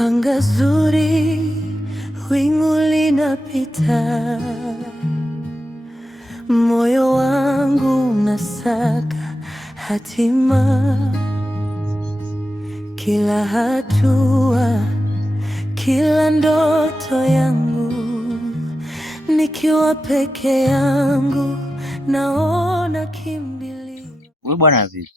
Anga zuri, wingu linapita, moyo wangu unasaka hatima. Kila hatua, kila ndoto yangu, nikiwa peke yangu naona kimbilio. Wewe bwana vipi?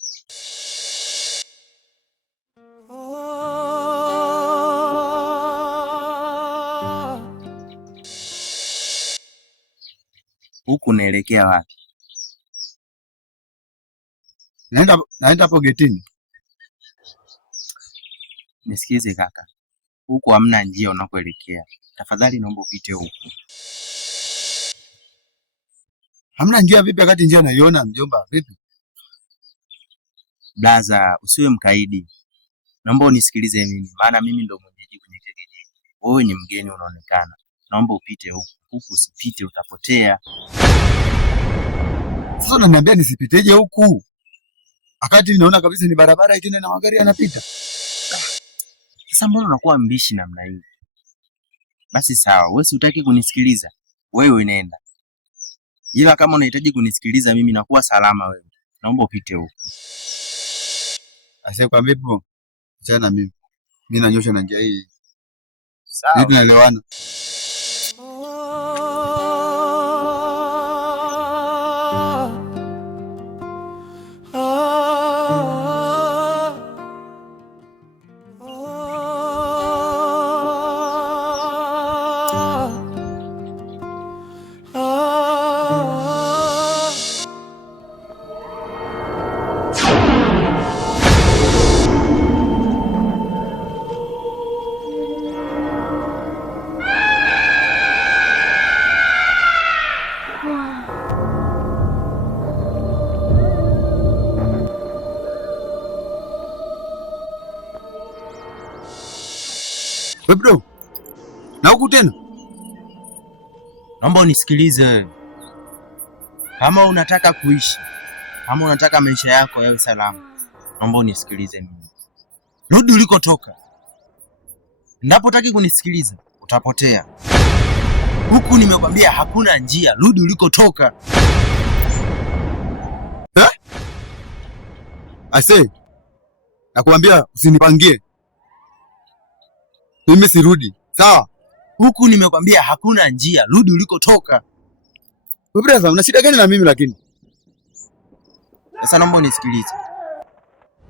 Huku naelekea wapi? Naenda hapo getini. Nisikize kaka, huku hamna njia unakoelekea. Tafadhali naomba upite huku. Hamna njia vipi wakati njia naiona mjomba? Vipi? Blaza, usiwe mkaidi. Naomba unisikilize mimi, maana mimi ndo mwenyeji kwenye kijiji. Wewe ni mgeni unaonekana. Naomba upite huku. Huku usipite, utapotea. Sasa unaniambia nisipiteje huku? Wakati naona kabisa ni barabara itene na magari yanapita. Sasa mbona unakuwa mbishi namna hii? Basi sawa, wewe si utaki kunisikiliza. Wewe nenda. Ila kama unahitaji kunisikiliza mimi nakuwa salama wewe. Naomba upite huku. Ase kwa vipi? Achana mimi. Mimi nanyosha na njia hii. Sawa. Tunaelewana. Bro, na huku tena? Naomba unisikilize wewe. Kama unataka kuishi, kama unataka maisha yako yawe salama, naomba unisikilize mimi. Rudi ulikotoka. Unapotaka kunisikiliza, utapotea. Huku nimekwambia hakuna njia, rudi ulikotoka. Ase, nakwambia usinipangie. Mimi sirudi. Sawa? Huku nimekwambia hakuna njia, rudi ulikotoka. Wewe brother, una shida gani na mimi lakini? Sasa naomba unisikilize.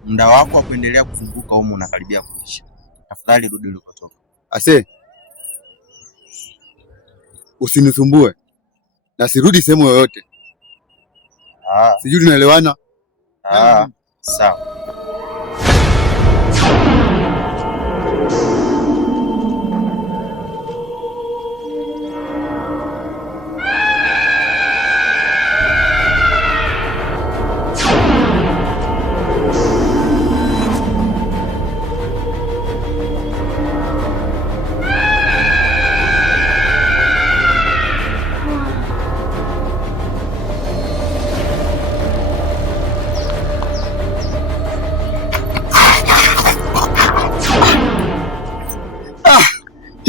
Muda wako wa kuendelea kuzunguka humu unakaribia kuisha. Tafadhali rudi ulikotoka. Ase, usinisumbue. Na sirudi sehemu yoyote. Sijui tunaelewana? Sawa.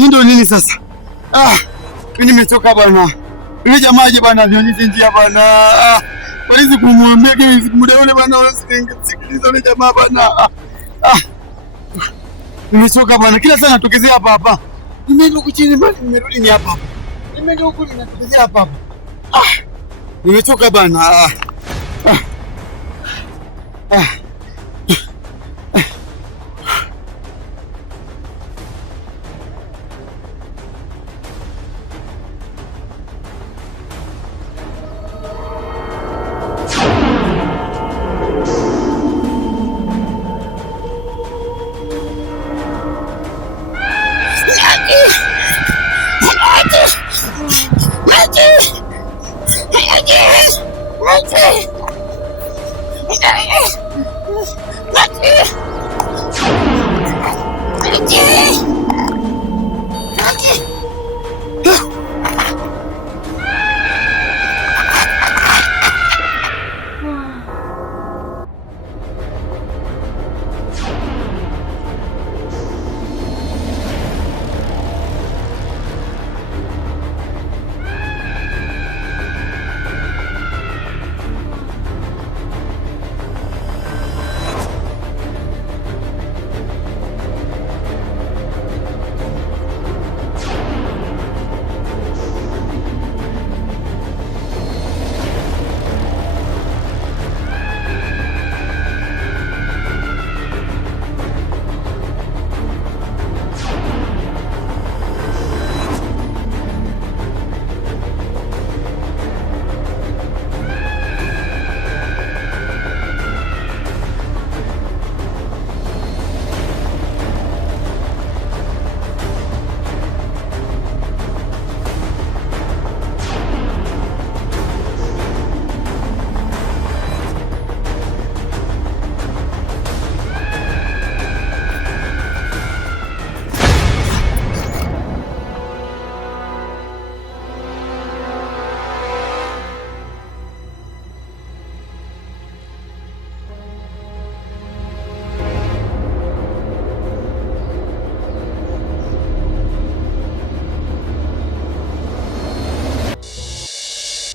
Ndio nini sasa? Mimi nimechoka bwana. Yule jamaa aje bwana nionyeshe njia bwana. Walizi kumwambia kile muda ule bwana usikilize yule jamaa bwana. Nimechoka bwana. Kila saa natokezea hapa hapa. Nimeenda huku chini bwana nimerudi ni hapa hapa. Nimeenda huku ninatokezea hapa hapa. Nimechoka bwana.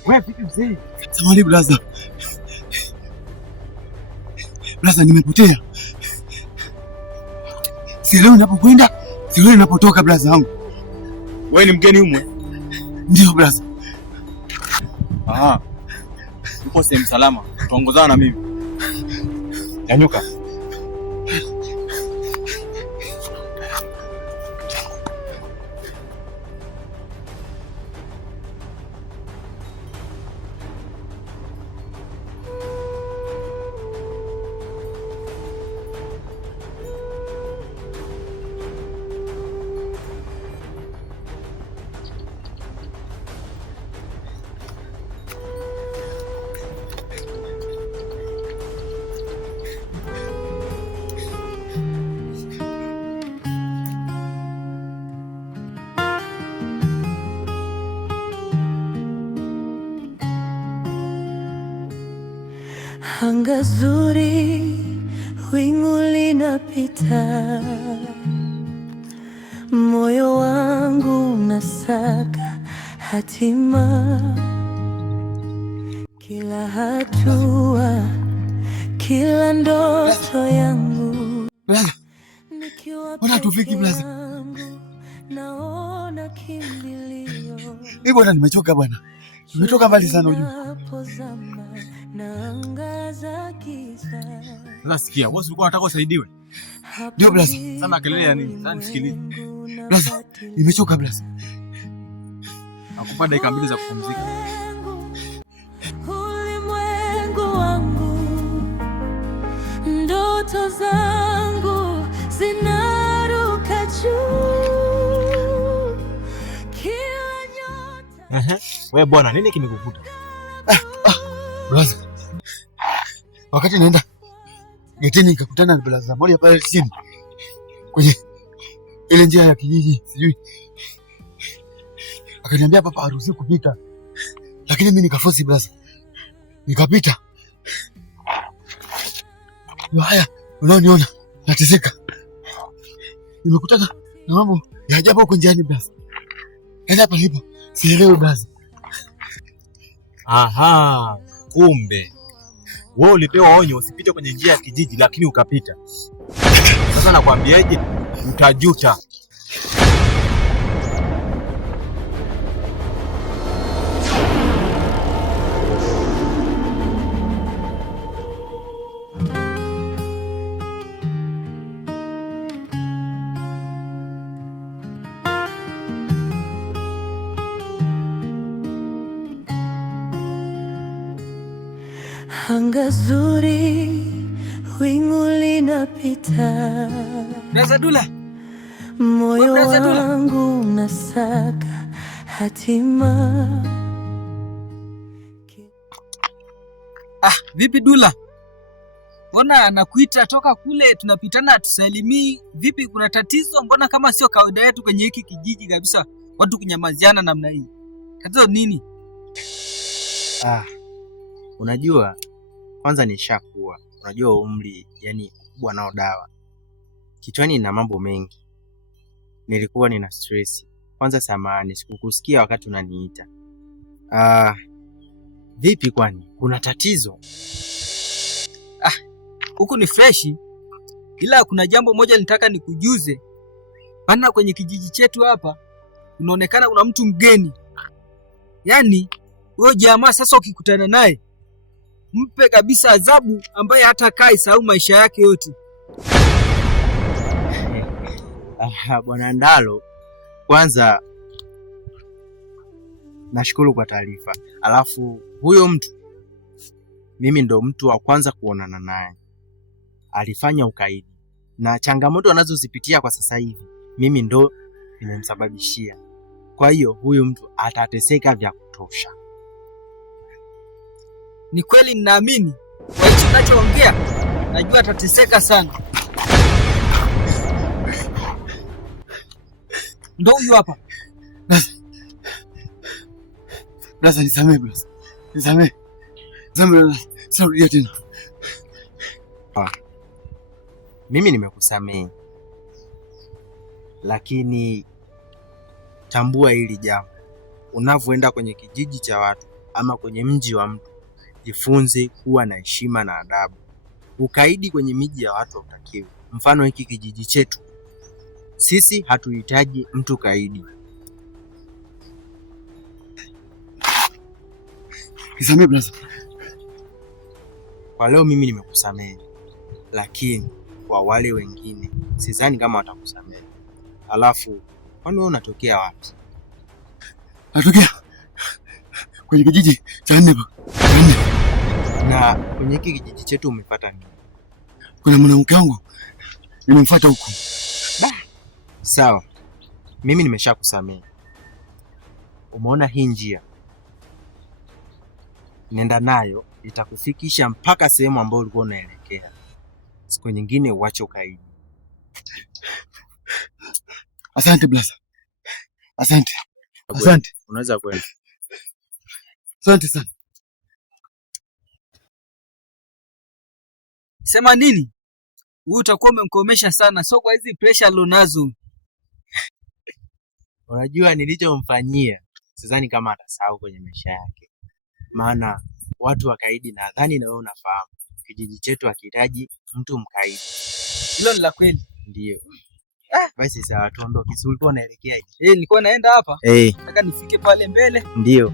Wewe vipi mzee? Samahani blaza. Blaza, nimepotea. Sielewi ninapokwenda, sielewi ninapotoka blaza wangu. Wewe ni mgeni humu? Ndio blaza. Aha. Uko sehemu salama. Tuongozana na mimi. Nyanyuka. Anga zuri, wingu linapita, moyo wangu unasaka hatima. Kila hatua, kila ndoto yangu, Mbona tufiki blaza? naona kimbilio. Bwana, nimechoka bwana. Nimetoka mbali sana ujue. Sasa sikia, wewe ulikuwa unataka usaidiwe? Ndio blaza. Sasa kelele ya nini? Sasa nisikilize. Blaza, nimechoka blaza. Nakupa dakika 2 za kupumzika. Ulimwengu wangu, ndoto zangu zinaruka juu. Kila nyota. Wewe bwana, nini kimekuvuta? Blaza, wakati naenda getini nikakutana na blaza moja pale chini kwenye ile njia ya kijiji, sijui akaniambia hapa haruhusiwi kupita, lakini mimi nikafosi blaza, nikapita. Haya, unaoniona nateseka, nimekutana na mambo ya ajabu huko njiani blaza, yaani hapa nipo sielewi blaza. Aha, kumbe wewe ulipewa onyo usipite kwenye njia ya kijiji lakini ukapita. Sasa nakwambiaje? Utajuta. Anga zuri, wingu linapita, moyo wangu unasaka hatima. Vipi Dula? Mbona anakuita toka kule tunapitana tusalimii? Vipi kuna tatizo? Mbona kama sio kawaida yetu kwenye hiki kijiji kabisa watu kunyamaziana namna hii? Tatizo nini? Unajua kwanza nishakuwa. Unajua umri yani kubwa nao dawa. Kichwani na mambo mengi. Nilikuwa nina stress. Kwanza samahani sikukusikia wakati unaniita. Vipi kwani? Kuna tatizo? Huku ni freshi. Ila kuna jambo moja nitaka nikujuze. Maana kwenye kijiji chetu hapa unaonekana kuna mtu mgeni. Yaani huyo jamaa sasa ukikutana naye mpe kabisa adhabu ambaye hata kaisahau maisha yake yote. Bwana Ndalo, kwanza nashukuru kwa taarifa. Alafu huyo mtu mimi ndo mtu wa kwanza kuonana naye. Alifanya ukaidi na changamoto anazozipitia kwa sasa hivi mimi ndo nimemsababishia. Kwa hiyo huyu mtu atateseka vya kutosha. Ni kweli ninaamini kwa hicho ninachoongea, najua atateseka sana. Ndo huyu hapa. Brasa, nisamee brasa. Nisamee. Sorry tena. Mimi nimekusamehe. Lakini tambua hili jambo. Unavyoenda kwenye kijiji cha watu ama kwenye mji wa mtu, jifunze kuwa na heshima na adabu. Ukaidi kwenye miji ya watu hautakiwi. Mfano hiki kijiji chetu, sisi hatuhitaji mtu kaidi. Nisamee brasa. Kwa leo mimi nimekusamehe, lakini kwa wale wengine sidhani kama watakusamehe. Alafu kwani wewe unatokea wapi? Natokea kwenye kijiji cha nne. Na kwenye hiki kijiji chetu umepata nini? Kuna mwanamke wangu nimemfuata huko. Sawa, mimi nimeshakusamehe. Umeona hii njia, nenda nayo, itakufikisha mpaka sehemu ambayo ulikuwa unaelekea. Siku nyingine uache ukaidi. Asante blaza. Asante. Unaweza kwenda. Asante sana. Sema nini? Huyu utakuwa umemkomesha sana, sio kwa hizi pressure alonazo. Unajua nilichomfanyia, sidhani kama atasahau kwenye maisha yake. Maana watu wakaidi, nadhani na wewe unafahamu. Kijiji chetu hakihitaji mtu mkaidi. Hilo ni la kweli. Ndio. Basi sawa, tuondoke. Si ulikuwa unaelekea hivi? Nilikuwa naenda hapa. Nataka nifike pale mbele. Ndio.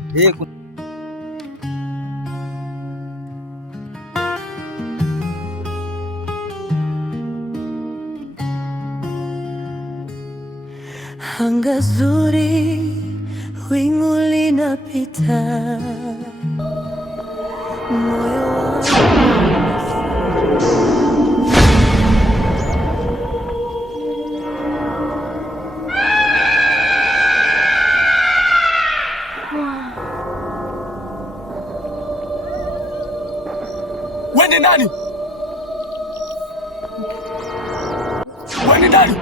Anga zuri, wingu linapita, moyo Wewe nani? Wewe nani?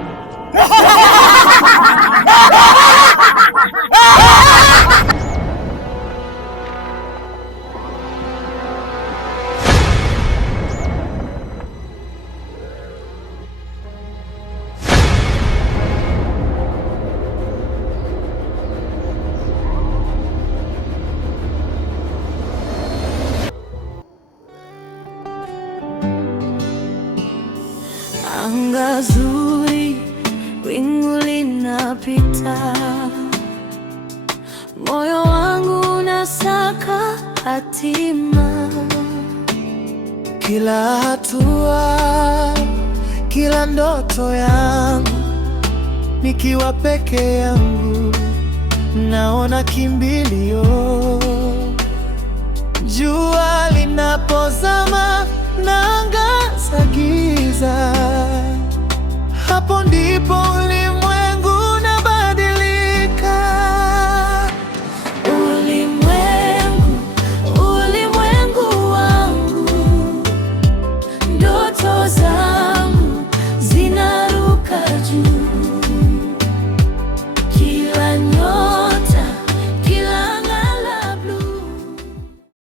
anga zuri, wingu linapita, moyo wangu unasaka hatima. Kila hatua, kila ndoto yangu, nikiwa peke yangu naona kimbilio. Jua linapozama naangaza giza, hapo ndipo ulimwengu unabadilika. Ulimwengu, ulimwengu wangu, mpaka juu.